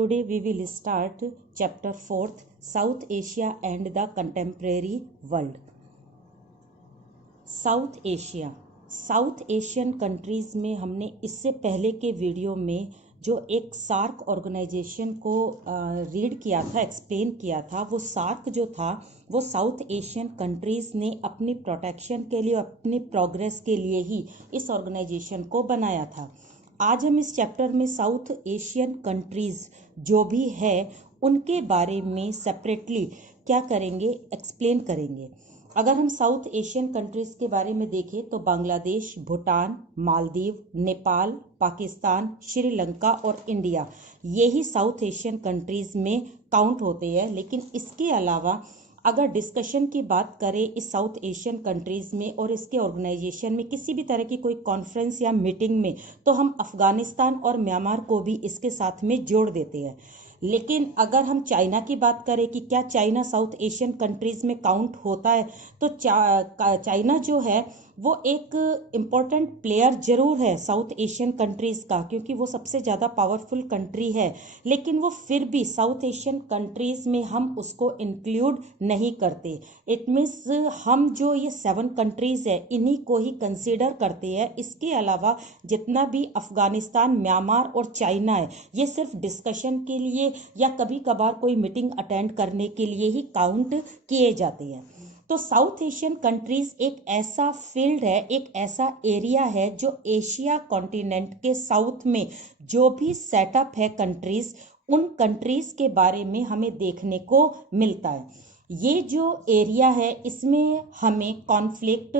Today we will start chapter 4th, South Asia and the Contemporary World. South Asian countries में हमने इससे पहले के वीडियो में जो एक सार्क ऑर्गेनाइजेशन को रीड किया था, एक्सप्लेन किया था, वो सार्क जो था वो साउथ एशियन कंट्रीज़ ने अपनी प्रोटेक्शन के लिए, अपनी प्रोग्रेस के लिए ही इस ऑर्गेनाइजेशन को बनाया था। आज हम इस चैप्टर में साउथ एशियन कंट्रीज़ जो भी है उनके बारे में सेपरेटली क्या करेंगे, एक्सप्लेन करेंगे। अगर हम साउथ एशियन कंट्रीज़ के बारे में देखें तो बांग्लादेश, भूटान, मालदीव, नेपाल, पाकिस्तान, श्रीलंका और इंडिया, ये ही साउथ एशियन कंट्रीज़ में काउंट होते हैं। लेकिन इसके अलावा अगर डिस्कशन की बात करें इस साउथ एशियन कंट्रीज़ में और इसके ऑर्गेनाइजेशन में किसी भी तरह की कोई कॉन्फ्रेंस या मीटिंग में, तो हम अफ़गानिस्तान और म्यांमार को भी इसके साथ में जोड़ देते हैं। लेकिन अगर हम चाइना की बात करें कि क्या चाइना साउथ एशियन कंट्रीज़ में काउंट होता है, तो चाइना जो है वो एक इम्पॉर्टेंट प्लेयर ज़रूर है साउथ एशियन कंट्रीज़ का, क्योंकि वो सबसे ज़्यादा पावरफुल कंट्री है। लेकिन वो फिर भी साउथ एशियन कंट्रीज़ में हम उसको इंक्लूड नहीं करते। इट मीन्स हम जो ये 7 कंट्रीज़ है इन्हीं को ही कंसीडर करते हैं। इसके अलावा जितना भी अफ़गानिस्तान, म्यांमार और चाइना है, ये सिर्फ डिस्कशन के लिए या कभी कभार कोई मीटिंग अटेंड करने के लिए ही काउंट किए जाते हैं। तो साउथ एशियन कंट्रीज़ एक ऐसा फील्ड है, एक ऐसा एरिया है जो एशिया कॉन्टिनेंट के साउथ में जो भी सेटअप है कंट्रीज़, उन कंट्रीज़ के बारे में हमें देखने को मिलता है। ये जो एरिया है इसमें हमें कॉन्फ्लिक्ट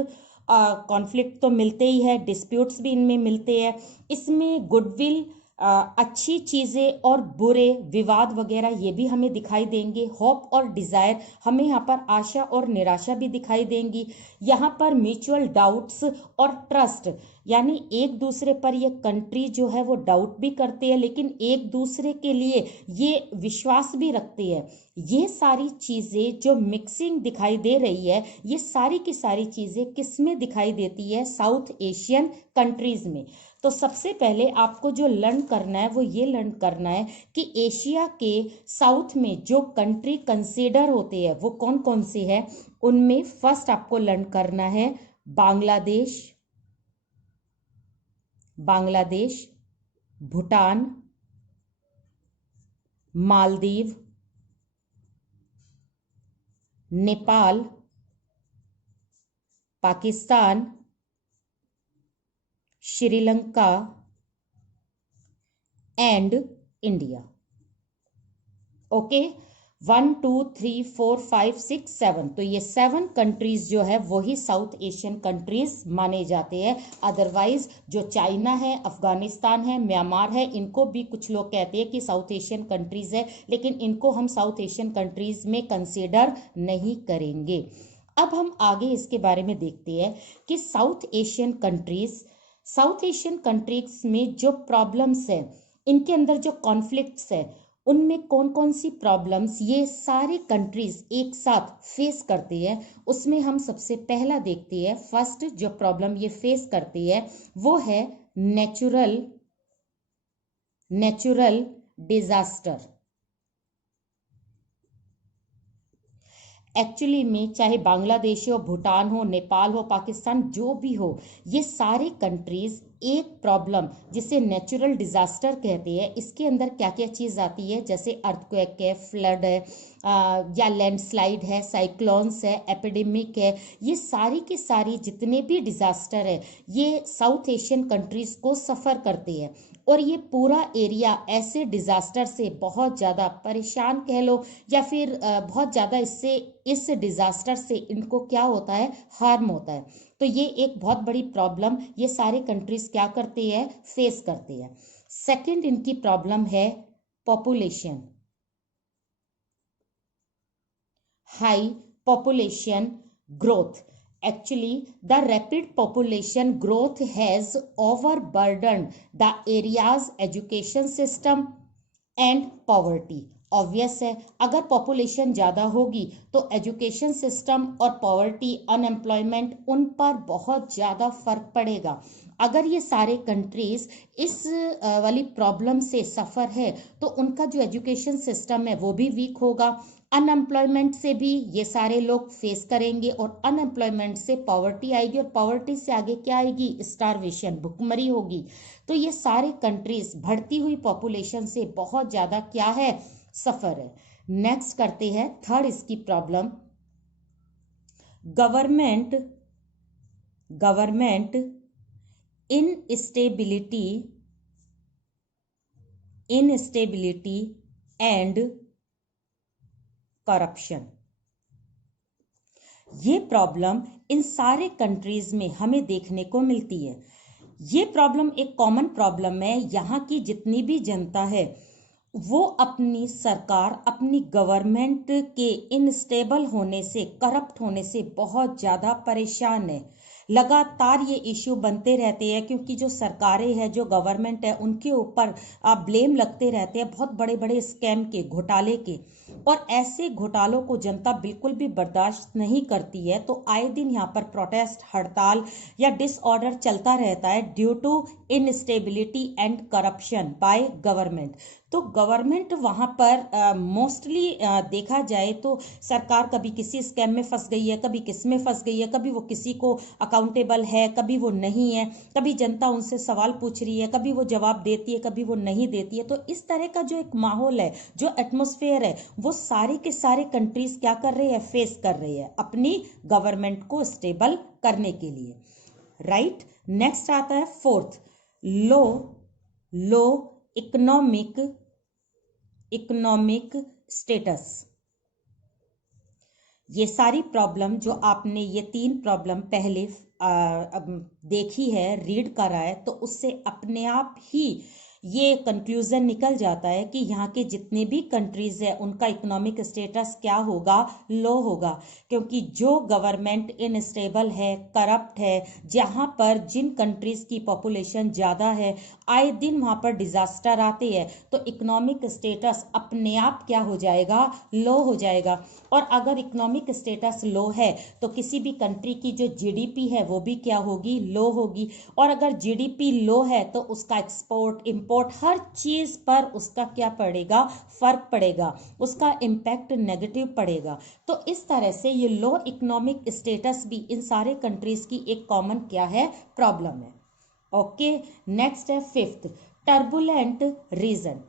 तो मिलते ही है, डिस्प्यूट्स भी इनमें मिलते हैं। इसमें गुडविल, अच्छी चीज़ें और बुरे विवाद वगैरह ये भी हमें दिखाई देंगे। होप और डिज़ायर, हमें यहाँ पर आशा और निराशा भी दिखाई देंगी। यहाँ पर म्यूचुअल डाउट्स और ट्रस्ट, यानी एक दूसरे पर ये कंट्री जो है वो डाउट भी करते हैं, लेकिन एक दूसरे के लिए ये विश्वास भी रखते हैं। ये सारी चीज़ें जो मिक्सिंग दिखाई दे रही है, ये सारी की सारी चीज़ें किस में दिखाई देती है? साउथ एशियन कंट्रीज़ में। तो सबसे पहले आपको जो लर्न करना है वो ये लर्न करना है कि एशिया के साउथ में जो कंट्री कंसीडर होते हैं वो कौन कौन से हैं। उनमें फर्स्ट आपको लर्न करना है Bangladesh, Bhutan, Maldives, Nepal, Pakistan, Sri Lanka and India. Okay, 1 2 3 4 5 6 7, तो ये 7 कंट्रीज जो है वही साउथ एशियन कंट्रीज माने जाते हैं। अदरवाइज जो चाइना है, अफगानिस्तान है, म्यांमार है, इनको भी कुछ लोग कहते हैं कि साउथ एशियन कंट्रीज है, लेकिन इनको हम साउथ एशियन कंट्रीज में कंसीडर नहीं करेंगे। अब हम आगे इसके बारे में देखते हैं कि साउथ एशियन कंट्रीज में जो प्रॉब्लम्स है, इनके अंदर जो कॉन्फ्लिक्ट्स है, उनमें कौन कौन सी प्रॉब्लम्स ये सारे कंट्रीज एक साथ फेस करते हैं। उसमें हम सबसे पहला देखते हैं, फर्स्ट जो प्रॉब्लम ये फेस करती है वो है नेचुरल डिजास्टर। एक्चुअली में चाहे बांग्लादेश हो, भूटान हो, नेपाल हो, पाकिस्तान जो भी हो, ये सारे कंट्रीज एक प्रॉब्लम जिसे नेचुरल डिजास्टर कहते हैं, इसके अंदर क्या क्या चीज़ आती है, जैसे अर्थक्वेक है, फ्लड है, या लैंडस्लाइड है, साइक्लोन्स है, एपिडेमिक है। ये सारी की सारी जितने भी डिजास्टर है ये साउथ एशियन कंट्रीज को सफ़र करते हैं। और ये पूरा एरिया ऐसे डिजास्टर से बहुत ज़्यादा परेशान कह लो, या फिर बहुत ज़्यादा इस डिजास्टर से इनको क्या होता है, हार्म होता है। तो ये एक बहुत बड़ी प्रॉब्लम ये सारे कंट्रीज क्या करते हैं, फेस करते हैं। सेकंड इनकी प्रॉब्लम है population, high population growth. Actually, the rapid population growth has overburdened the area's education system and poverty. Obvious है, अगर पॉपुलेशन ज़्यादा होगी तो एजुकेशन सिस्टम और पॉवर्टी, अनएम्प्लॉयमेंट, उन पर बहुत ज़्यादा फर्क पड़ेगा। अगर ये सारे कंट्रीज इस वाली प्रॉब्लम से सफ़र है तो उनका जो एजुकेशन सिस्टम है वो भी वीक होगा। अनएम्प्लॉयमेंट से भी ये सारे लोग फेस करेंगे और अनएम्प्लॉयमेंट से पॉवर्टी आएगी और पॉवर्टी से आगे क्या आएगी? स्टारवेशन, भुखमरी होगी। तो ये सारे कंट्रीज बढ़ती हुई पॉपुलेशन से बहुत ज़्यादा क्या है? सफ़र है। नेक्स्ट करते हैं थर्ड इसकी problem, government instability and corruption. ये प्रॉब्लम इन सारे कंट्रीज में हमें देखने को मिलती है। ये प्रॉब्लम एक कॉमन प्रॉब्लम है। यहाँ की जितनी भी जनता है वो अपनी सरकार, अपनी गवर्नमेंट के इनस्टेबल होने से, करप्ट होने से बहुत ज़्यादा परेशान है। लगातार ये इश्यू बनते रहते हैं क्योंकि जो सरकारें हैं, जो गवर्नमेंट है, उनके ऊपर ब्लेम लगते रहते हैं बहुत बड़े बड़े स्कैम के, घोटाले के। और ऐसे घोटालों को जनता बिल्कुल भी बर्दाश्त नहीं करती है। तो आए दिन यहाँ पर प्रोटेस्ट, हड़ताल या डिसऑर्डर चलता रहता है due to instability and corruption by government. तो गवर्नमेंट वहाँ पर मोस्टली देखा जाए तो सरकार कभी किसी स्कैम में फंस गई है, कभी किस में फंस गई है, कभी वो किसी को अकाउंटेबल है, कभी वो नहीं है, कभी जनता उनसे सवाल पूछ रही है, कभी वो जवाब देती है, कभी वो नहीं देती है। तो इस तरह का जो एक माहौल है, जो एटमॉस्फेयर है, वो सारे के सारे कंट्रीज क्या कर रहे हैं? फेस कर रहे हैं अपनी गवर्नमेंट को स्टेबल करने के लिए। राइट। नेक्स्ट आता है फोर्थ, लो इकोनॉमिक स्टेटस। ये सारी प्रॉब्लम जो आपने ये 3 प्रॉब्लम पहले देखी है, रीड करा है, तो उससे अपने आप ही ये कंक्लूजन निकल जाता है कि यहाँ के जितने भी कंट्रीज है उनका इकोनॉमिक स्टेटस क्या होगा? लो होगा। क्योंकि जो गवर्नमेंट इनस्टेबल है, करप्ट है, जहाँ पर जिन कंट्रीज की पॉपुलेशन ज़्यादा है, आए दिन वहाँ पर डिजास्टर आते हैं, तो इकोनॉमिक स्टेटस अपने आप क्या हो जाएगा? लो हो जाएगा। और अगर इकोनॉमिक स्टेटस लो है तो किसी भी कंट्री की जो जीडीपी है वो भी क्या होगी? लो होगी। और अगर जीडीपी लो है तो उसका एक्सपोर्ट, इंपोर्ट, हर चीज पर उसका क्या पड़ेगा? फर्क पड़ेगा, उसका इम्पैक्ट नेगेटिव पड़ेगा। तो इस तरह से ये लो इकोनॉमिक स्टेटस भी इन सारे कंट्रीज की एक कॉमन क्या है? प्रॉब्लम है। ओके। नेक्स्ट है fifth, turbulent region.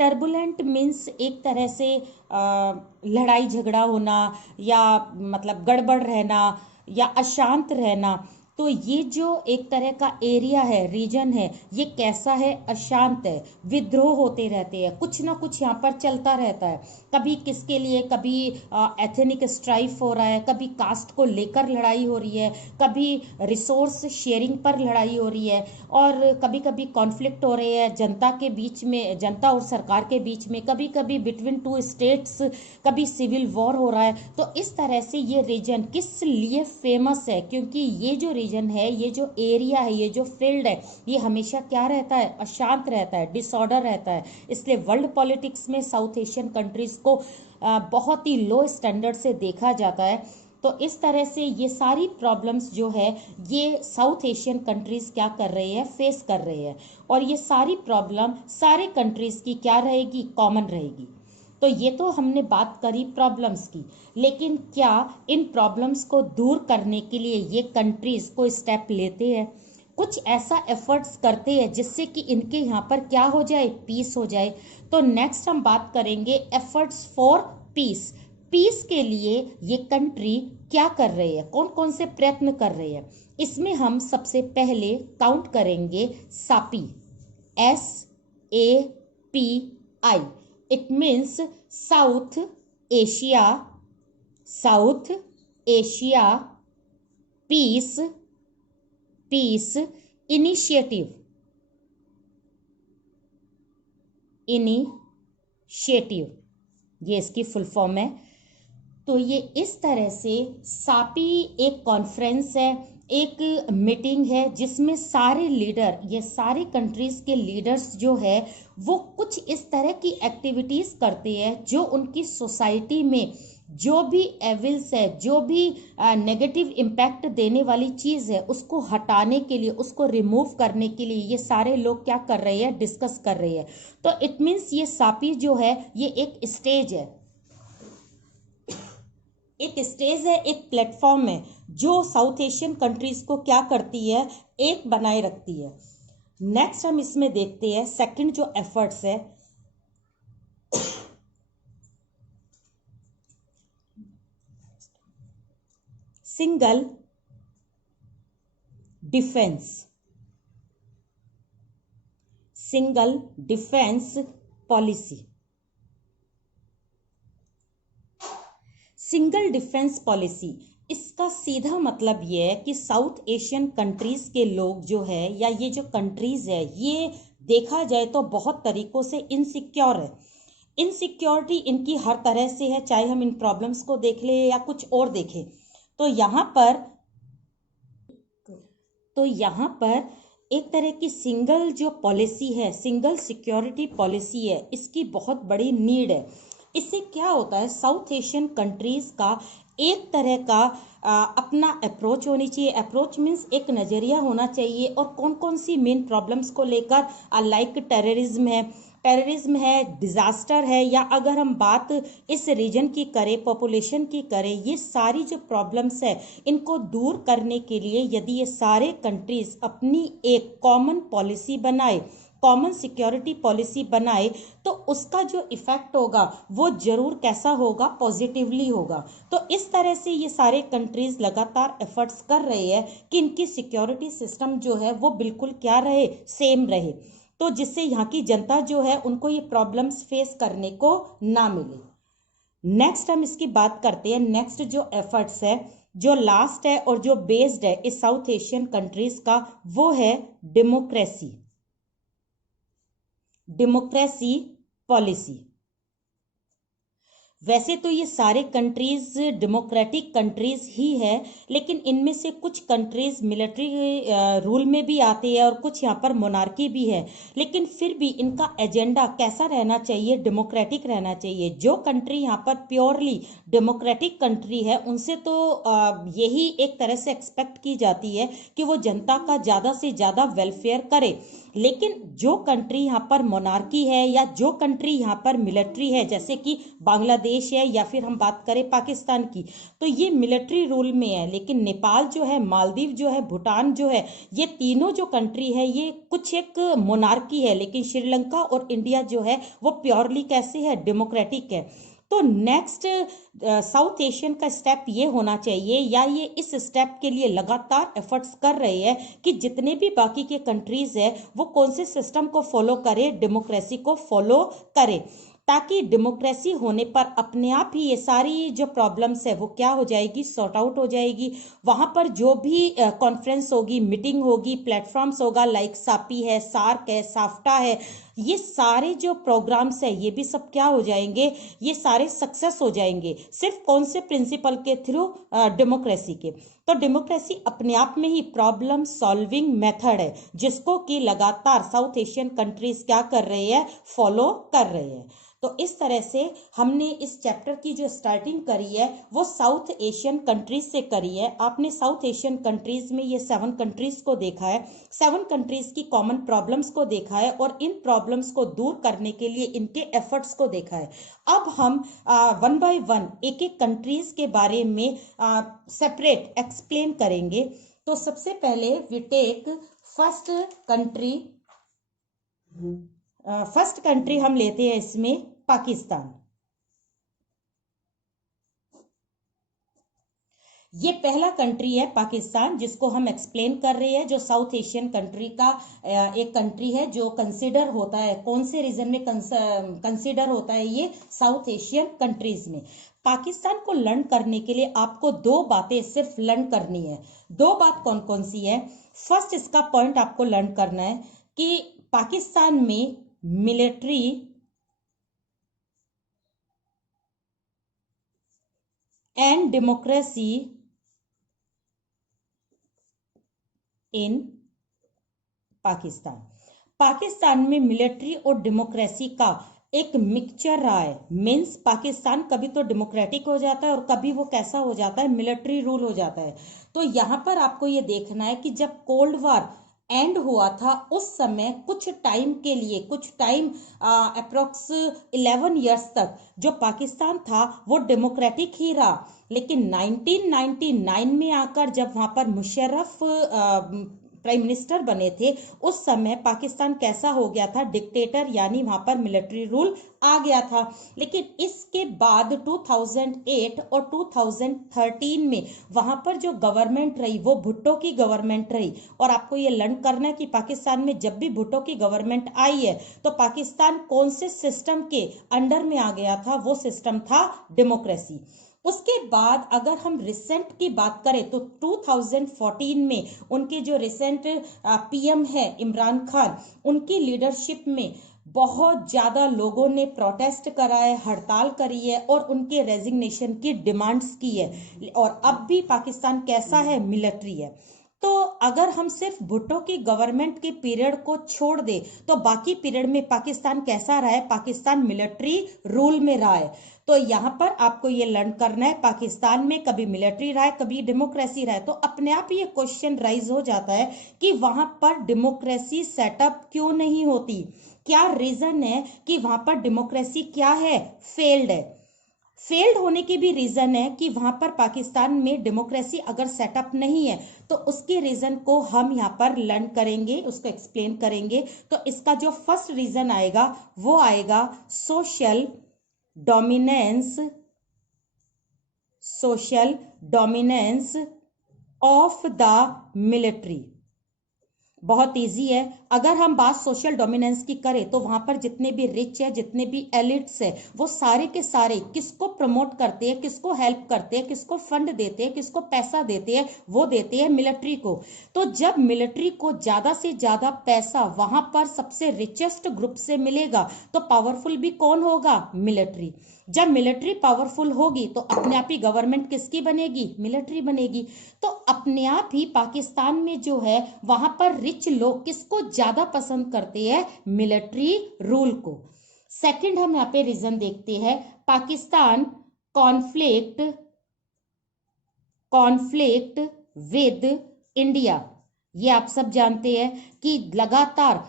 Turbulent means एक तरह से लड़ाई झगड़ा होना, या मतलब गड़बड़ रहना, या अशांत रहना। तो ये जो एक तरह का एरिया है, रीजन है, ये कैसा है? अशांत है। विद्रोह होते रहते हैं, कुछ ना कुछ यहाँ पर चलता रहता है। कभी किसके लिए, कभी एथनिक स्ट्राइफ हो रहा है, कभी कास्ट को लेकर लड़ाई हो रही है, कभी रिसोर्स शेयरिंग पर लड़ाई हो रही है, और कभी कभी कॉन्फ्लिक्ट हो रहे हैं जनता के बीच में, जनता और सरकार के बीच में, कभी कभी बिटवीन 2 स्टेट्स, कभी सिविल वॉर हो रहा है। तो इस तरह से ये रीजन किस लिए फेमस है? क्योंकि ये जो रीजन है, ये जो एरिया है, ये जो फील्ड है, ये हमेशा क्या रहता है? अशांत रहता है, डिसऑर्डर रहता है। इसलिए वर्ल्ड पॉलिटिक्स में साउथ एशियन कंट्रीज को बहुत ही लो स्टैंडर्ड से देखा जाता है। तो इस तरह से ये सारी प्रॉब्लम्स जो है ये साउथ एशियन कंट्रीज क्या कर रहे हैं? फेस कर रहे हैं। और ये सारी प्रॉब्लम सारे कंट्रीज की क्या रहेगी? कॉमन रहेगी। तो ये तो हमने बात करी प्रॉब्लम्स की, लेकिन क्या इन प्रॉब्लम्स को दूर करने के लिए ये कंट्रीज को स्टेप लेते हैं? कुछ ऐसा एफर्ट्स करते हैं जिससे कि इनके यहाँ पर क्या हो जाए? पीस हो जाए। तो नेक्स्ट हम बात करेंगे एफर्ट्स फॉर पीस। पीस के लिए ये कंट्री क्या कर रही है? कौन कौन से प्रयत्न कर रही है? इसमें हम सबसे पहले काउंट करेंगे सापी, SAPI। It means south Asia piece initiative, ये इसकी फुल फॉर्म है। तो ये इस तरह से सापी एक कॉन्फ्रेंस है एक मीटिंग है जिसमें सारे लीडर, ये सारे कंट्रीज के लीडर्स जो है वो कुछ इस तरह की एक्टिविटीज करते हैं जो उनकी सोसाइटी में जो भी एविल्स है, जो भी नेगेटिव इम्पैक्ट देने वाली चीज़ है, उसको हटाने के लिए, उसको रिमूव करने के लिए ये सारे लोग क्या कर रहे हैं, डिस्कस कर रहे हैं। तो इट मीन्स ये सापी जो है ये एक स्टेज है, एक स्टेज है, एक प्लेटफॉर्म है जो साउथ एशियन कंट्रीज को क्या करती है, एक बनाए रखती है। नेक्स्ट हम इसमें देखते हैं सेकंड जो एफर्ट्स है, single defence, single defence policy. Single defence policy, इसका सीधा मतलब ये है कि साउथ एशियन कंट्रीज के लोग जो है या ये जो कंट्रीज है ये देखा जाए तो बहुत तरीकों से इनसिक्योर है। इनसिक्योरिटी इनकी हर तरह से है, चाहे हम इन प्रॉब्लम्स को देख ले या कुछ और देखें। तो यहाँ पर एक तरह की सिंगल जो पॉलिसी है, सिंगल सिक्योरिटी पॉलिसी है, इसकी बहुत बड़ी नीड है। इससे क्या होता है, साउथ एशियन कंट्रीज का एक तरह का अपना अप्रोच होनी चाहिए। अप्रोच मीन्स एक नज़रिया होना चाहिए, और कौन कौन सी मेन प्रॉब्लम्स को लेकर, लाइक टेररिज्म है, डिजास्टर है, या अगर हम बात इस रीजन की करें, पॉपुलेशन की करें, ये सारी जो प्रॉब्लम्स है इनको दूर करने के लिए यदि ये सारे कंट्रीज अपनी एक कॉमन पॉलिसी बनाए, कॉमन सिक्योरिटी पॉलिसी बनाए, तो उसका जो इफेक्ट होगा वो जरूर कैसा होगा, पॉजिटिवली होगा। तो इस तरह से ये सारे कंट्रीज लगातार एफर्ट्स कर रहे हैं कि इनकी सिक्योरिटी सिस्टम जो है वो बिल्कुल क्या रहे, सेम रहे, तो जिससे यहाँ की जनता जो है उनको ये प्रॉब्लम्स फेस करने को ना मिले। नेक्स्ट हम इसकी बात करते हैं, नेक्स्ट जो एफर्ट्स है, जो लास्ट है और जो बेस्ड है इस साउथ एशियन कंट्रीज का, वो है डेमोक्रेसी, डेमोक्रेसी पॉलिसी। वैसे तो ये सारे कंट्रीज डेमोक्रेटिक कंट्रीज ही है, लेकिन इनमें से कुछ कंट्रीज मिलिट्री रूल में भी आते हैं और कुछ यहाँ पर मोनार्की भी है, लेकिन फिर भी इनका एजेंडा कैसा रहना चाहिए, डेमोक्रेटिक रहना चाहिए। जो कंट्री यहाँ पर प्योरली डेमोक्रेटिक कंट्री है उनसे तो यही एक तरह से एक्सपेक्ट की जाती है कि वो जनता का ज़्यादा से ज़्यादा वेलफेयर करे। लेकिन जो कंट्री यहाँ पर मोनार्की है या जो कंट्री यहाँ पर मिलिट्री है, जैसे कि बांग्लादेश है या फिर हम बात करें पाकिस्तान की, तो ये मिलिट्री रूल में है। लेकिन नेपाल जो है, मालदीव जो है, भूटान जो है, ये तीनों जो कंट्री है ये कुछ एक मोनार्की है, लेकिन श्रीलंका और इंडिया जो है वो प्योरली कैसे है, डेमोक्रेटिक है। तो नेक्स्ट साउथ एशियन का स्टेप ये होना चाहिए, या ये इस स्टेप के लिए लगातार एफर्ट्स कर रहे हैं कि जितने भी बाकी के कंट्रीज है वो कौन से सिस्टम को फॉलो करे, डेमोक्रेसी को फॉलो करे, ताकि डेमोक्रेसी होने पर अपने आप ही ये सारी जो प्रॉब्लम्स है वो क्या हो जाएगी, सॉर्ट आउट हो जाएगी। वहां पर जो भी कॉन्फ्रेंस होगी, मीटिंग होगी, प्लेटफॉर्म्स होगा, लाइक सापी है, सार्क है, साफ्टा है, ये सारे जो प्रोग्राम्स है ये भी सब क्या हो जाएंगे, ये सारे सक्सेस हो जाएंगे। सिर्फ कौन से प्रिंसिपल के थ्रू, डेमोक्रेसी के। तो डेमोक्रेसी अपने आप में ही प्रॉब्लम सॉल्विंग मेथड है, जिसको कि लगातार साउथ एशियन कंट्रीज क्या कर रहे हैं, फॉलो कर रहे हैं। तो इस तरह से हमने इस चैप्टर की जो स्टार्टिंग करी है वो साउथ एशियन कंट्रीज से करी है। आपने साउथ एशियन कंट्रीज में ये 7 कंट्रीज को देखा है, 7 कंट्रीज की कॉमन प्रॉब्लम्स को देखा है, और इन प्रॉब्लम्स को दूर करने के लिए इनके एफर्ट्स को देखा है। अब हम वन बाय वन एक एक कंट्रीज के बारे में सेपरेट एक्सप्लेन करेंगे। तो सबसे पहले we take first country, first country हम लेते हैं इसमें पाकिस्तान। ये पहला कंट्री है पाकिस्तान, जिसको हम एक्सप्लेन कर रहे हैं, जो साउथ एशियन कंट्री का एक कंट्री है, जो कंसिडर होता है, कौन से रीजन में कंसिडर होता है ये, साउथ एशियन कंट्रीज में। पाकिस्तान को लर्न करने के लिए आपको 2 बातें सिर्फ लर्न करनी है। 2 बात कौन कौन सी है? फर्स्ट इसका पॉइंट आपको लर्न करना है कि पाकिस्तान में military and democracy in Pakistan. Pakistan में मिलिट्री और डेमोक्रेसी का एक मिक्सचर रहा है। मीन्स पाकिस्तान कभी तो डेमोक्रेटिक हो जाता है और कभी वो कैसा हो जाता है, मिलिट्री रूल हो जाता है। तो यहाँ पर आपको ये देखना है कि जब कोल्ड वॉर एंड हुआ था उस समय कुछ टाइम के लिए, कुछ टाइम अप्रोक्स 11 ईयर्स तक जो पाकिस्तान था वो डेमोक्रेटिक ही रहा। लेकिन 1999 में आकर जब वहां पर मुशर्रफ प्राइम मिनिस्टर बने थे उस समय पाकिस्तान कैसा हो गया था, डिक्टेटर, यानी वहां पर मिलिट्री रूल आ गया था। लेकिन इसके बाद 2008 और 2013 में वहां पर जो गवर्नमेंट रही वो भुट्टो की गवर्नमेंट रही। और आपको ये लर्न करना है कि पाकिस्तान में जब भी भुट्टो की गवर्नमेंट आई है तो पाकिस्तान कौन से सिस्टम के अंडर में आ गया था, वो सिस्टम था डेमोक्रेसी। उसके बाद अगर हम रिसेंट की बात करें तो 2014 में उनके जो रिसेंट पीएम है इमरान खान, उनकी लीडरशिप में बहुत ज्यादा लोगों ने प्रोटेस्ट करा है, हड़ताल करी है और उनके रेजिग्नेशन की डिमांड्स की है। और अब भी पाकिस्तान कैसा है, मिलिट्री है। तो अगर हम सिर्फ भुट्टो की गवर्नमेंट के पीरियड को छोड़ दे तो बाकी पीरियड में पाकिस्तान कैसा रहा है, पाकिस्तान मिलिट्री रूल में रहा है। तो यहां पर आपको ये लर्न करना है, पाकिस्तान में कभी मिलिट्री रहा है कभी डेमोक्रेसी रहा है। तो अपने आप ये क्वेश्चन राइज हो जाता है कि वहां पर डेमोक्रेसी सेटअप क्यों नहीं होती, क्या रीजन है कि वहां पर डेमोक्रेसी क्या है, फेल्ड है। फेल्ड होने के भी रीजन है कि वहां पर पाकिस्तान में डेमोक्रेसी अगर सेटअप नहीं है तो उसके रीजन को हम यहां पर लर्न करेंगे, उसको एक्सप्लेन करेंगे। तो इसका जो फर्स्ट रीजन आएगा वो आएगा social dominance, social dominance of the military. बहुत इजी है। अगर हम बात सोशल डोमिनेंस की करें तो वहां पर जितने भी रिच है, जितने भी एलिट्स है, वो सारे के सारे किसको प्रमोट करते हैं, किसको हेल्प करते हैं, किसको फंड देते हैं, किसको पैसा देते हैं, वो देते हैं मिलिट्री को। तो जब मिलिट्री को ज्यादा से ज्यादा पैसा वहां पर सबसे रिचेस्ट ग्रुप से मिलेगा तो पावरफुल भी कौन होगा, मिलिट्री। जब मिलिट्री पावरफुल होगी तो अपने आप ही गवर्नमेंट किसकी बनेगी, मिलिट्री बनेगी। तो अपने आप ही पाकिस्तान में जो है वहां पर रिच लोग किसको ज्यादा पसंद करते हैं, मिलिट्री रूल को। सेकंड हम यहाँ पे रीजन देखते हैं, Pakistan conflict conflict with India. ये आप सब जानते हैं कि लगातार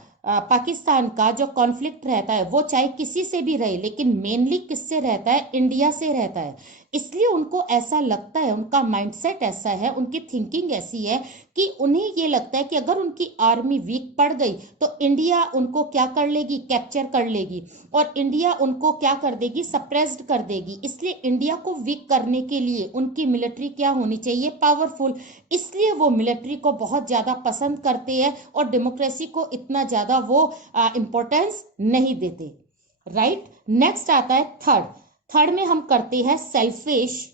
पाकिस्तान का जो कॉन्फ्लिक्ट रहता है वो चाहे किसी से भी रहे लेकिन मेनली किससे रहता है, इंडिया से रहता है। इसलिए उनको ऐसा लगता है, उनका माइंडसेट ऐसा है, उनकी थिंकिंग ऐसी है कि उन्हें ये लगता है कि अगर उनकी आर्मी वीक पड़ गई तो इंडिया उनको क्या कर लेगी, कैप्चर कर लेगी और इंडिया उनको क्या कर देगी, सप्रेस्ड कर देगी। इसलिए इंडिया को वीक करने के लिए उनकी मिलिट्री क्या होनी चाहिए, पावरफुल। इसलिए वो मिलिट्री को बहुत ज्यादा पसंद करते हैं और डेमोक्रेसी को इतना ज्यादा वो इंपॉर्टेंस नहीं देते। राइट। नेक्स्ट आता है थर्ड। थर्ड में हम करते हैं सेल्फिश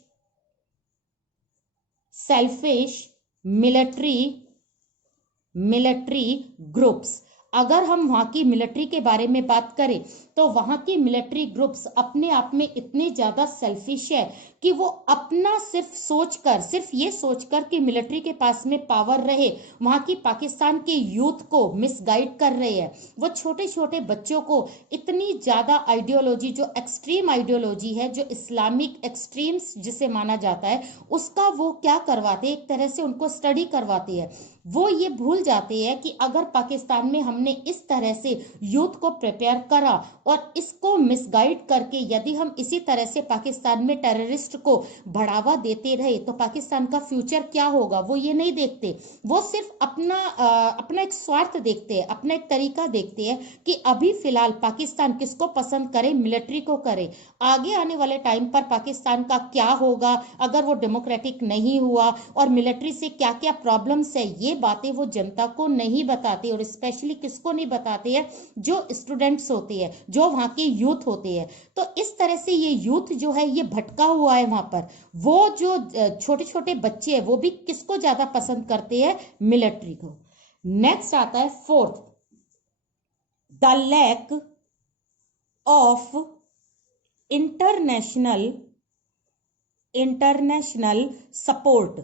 मिलिट्री ग्रुप्स। अगर हम वहां की मिलिट्री के बारे में बात करें तो वहां की मिलिट्री ग्रुप्स अपने आप में इतने ज्यादा सेल्फिश है कि वो अपना सिर्फ ये सोचकर कि मिलिट्री के पास में पावर रहे, वहां की पाकिस्तान के यूथ को मिसगाइड कर रहे हैं। वो छोटे छोटे बच्चों को इतनी ज्यादा आइडियोलॉजी, जो एक्सट्रीम आइडियोलॉजी है, जो इस्लामिक एक्सट्रीम्स जिसे माना जाता है, उसका वो क्या करवाते हैं, एक तरह से उनको स्टडी करवाते हैं। वो ये भूल जाते हैं कि अगर पाकिस्तान में हमने इस तरह से यूथ को प्रिपेयर करा और इसको मिसगाइड करके यदि हम इसी तरह से पाकिस्तान में टेररिस्ट को बढ़ावा देते रहे तो पाकिस्तान का फ्यूचर क्या होगा, वो ये नहीं देखते। वो सिर्फ अपना एक स्वार्थ देखते हैं, अपना एक तरीका देखते हैं कि अभी फिलहाल पाकिस्तान किसको पसंद करे, मिलिट्री को करे। आगे आने वाले टाइम पर पाकिस्तान का क्या होगा अगर वो डेमोक्रेटिक नहीं हुआ और मिलिट्री से क्या क्या प्रॉब्लम्स है, ये बातें वो जनता को नहीं बताते। और स्पेशली किसको नहीं बताते हैं, जो स्टूडेंट्स होते हैं, जो वहां के यूथ होते हैं। तो इस तरह से ये यूथ जो है ये भटका हुआ है वहां पर। वो जो छोटे छोटे बच्चे हैं वो भी किसको ज्यादा पसंद करते हैं, मिलिट्री को। नेक्स्ट आता है fourth, the lack of international support.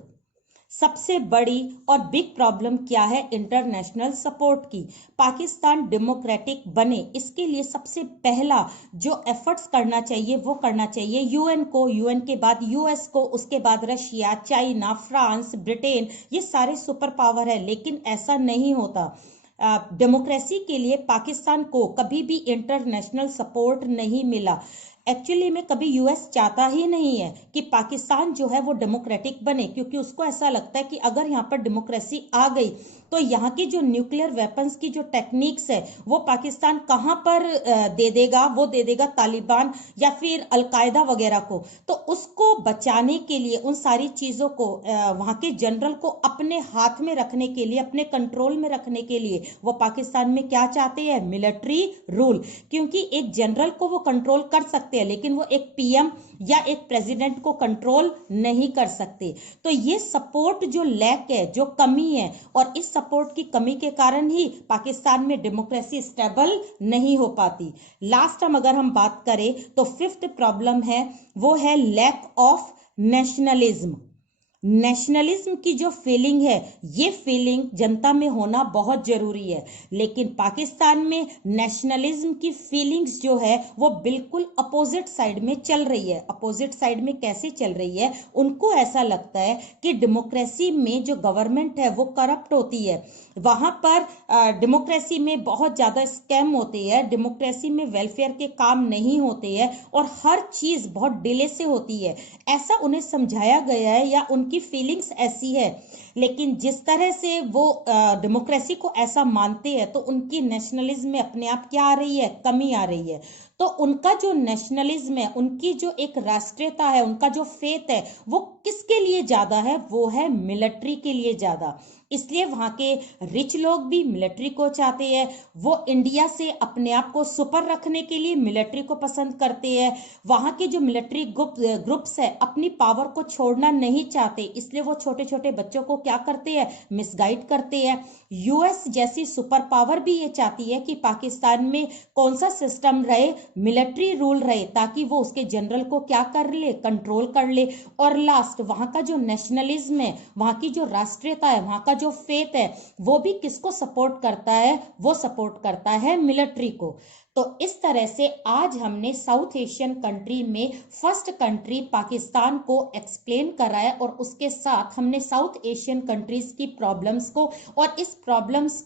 सबसे बड़ी और बिग प्रॉब्लम क्या है इंटरनेशनल सपोर्ट की। पाकिस्तान डेमोक्रेटिक बने इसके लिए सबसे पहला जो एफर्ट्स करना चाहिए वो करना चाहिए यूएन को, यूएन के बाद यूएस को, उसके बाद रशिया, चाइना, फ्रांस, ब्रिटेन, ये सारे सुपर पावर है। लेकिन ऐसा नहीं होता। डेमोक्रेसी के लिए पाकिस्तान को कभी भी इंटरनेशनल सपोर्ट नहीं मिला। एक्चुअली में कभी यूएस चाहता ही नहीं है कि पाकिस्तान जो है वो डेमोक्रेटिक बने, क्योंकि उसको ऐसा लगता है कि अगर यहाँ पर डेमोक्रेसी आ गई तो यहाँ की जो न्यूक्लियर वेपन्स की जो टेक्निक्स है वो पाकिस्तान कहाँ पर दे देगा, वो दे देगा तालिबान या फिर अलकायदा वगैरह को। तो उसको बचाने के लिए, उन सारी चीज़ों को वहाँ के जनरल को अपने हाथ में रखने के लिए, अपने कंट्रोल में रखने के लिए वो पाकिस्तान में क्या चाहते हैं, मिलिट्री रूल। क्योंकि एक जनरल को वो कंट्रोल कर सकते हैं लेकिन वो एक पीएम या एक प्रेसिडेंट को कंट्रोल नहीं कर सकते। तो ये सपोर्ट जो लैक है, जो कमी है, और इस सपोर्ट की कमी के कारण ही पाकिस्तान में डेमोक्रेसी स्टेबल नहीं हो पाती। लास्ट टाइम अगर हम बात करें तो फिफ्थ प्रॉब्लम है वो है लैक ऑफ नेशनलिज्म। नेशनलिज्म की जो फीलिंग है, ये फीलिंग जनता में होना बहुत जरूरी है। लेकिन पाकिस्तान में नेशनलिज्म की फीलिंग्स जो है वो बिल्कुल अपोजिट साइड में चल रही है। अपोजिट साइड में कैसे चल रही है, उनको ऐसा लगता है कि डेमोक्रेसी में जो गवर्नमेंट है वो करप्ट होती है, वहां पर डेमोक्रेसी में बहुत ज्यादा स्कैम होते हैं, डेमोक्रेसी में वेलफेयर के काम नहीं होते हैं और हर चीज बहुत डिले से होती है। ऐसा उन्हें समझाया गया है या उनकी फीलिंग्स ऐसी है। लेकिन जिस तरह से वो डेमोक्रेसी को ऐसा मानते हैं तो उनकी नेशनलिज्म में अपने आप क्या आ रही है, कमी आ रही है। तो उनका जो नेशनलिज्म है, उनकी जो एक राष्ट्रीयता है, उनका जो फेथ है, वो किसके लिए ज्यादा है, वो है मिलिट्री के लिए ज्यादा। इसलिए वहां के रिच लोग भी मिलिट्री को चाहते हैं। वो इंडिया से अपने आप को सुपर रखने के लिए मिलिट्री को पसंद करते हैं। वहां के जो मिलिट्री ग्रुप्स है अपनी पावर को छोड़ना नहीं चाहते, इसलिए वो छोटे छोटे बच्चों को क्या करते हैं, मिसगाइड करते हैं। यूएस जैसी सुपर पावर भी ये चाहती है कि पाकिस्तान में कौन सा सिस्टम रहे, मिलिट्री रूल रहे, ताकि वो उसके जनरल को क्या कर ले, कंट्रोल कर ले। और लास्ट, वहां का जो नेशनलिज्म है, वहां की जो राष्ट्रीयता है, वहां का जो फेथ है, वो भी किसको सपोर्ट करता है, वो सपोर्ट करता है मिलिट्री को। तो इस तरह से आज हमने साउथ एशियन कंट्री में फर्स्ट कंट्री पाकिस्तान को एक्सप्लेन करा है और उसके साथ हमने साउथ एशियन कंट्रीज की प्रॉब्लम्स को और इस प्रॉब्लम्स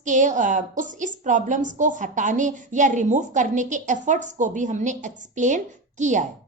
को हटाने या रिमूव करने के एफर्ट्स को भी हमने एक्सप्लेन किया है।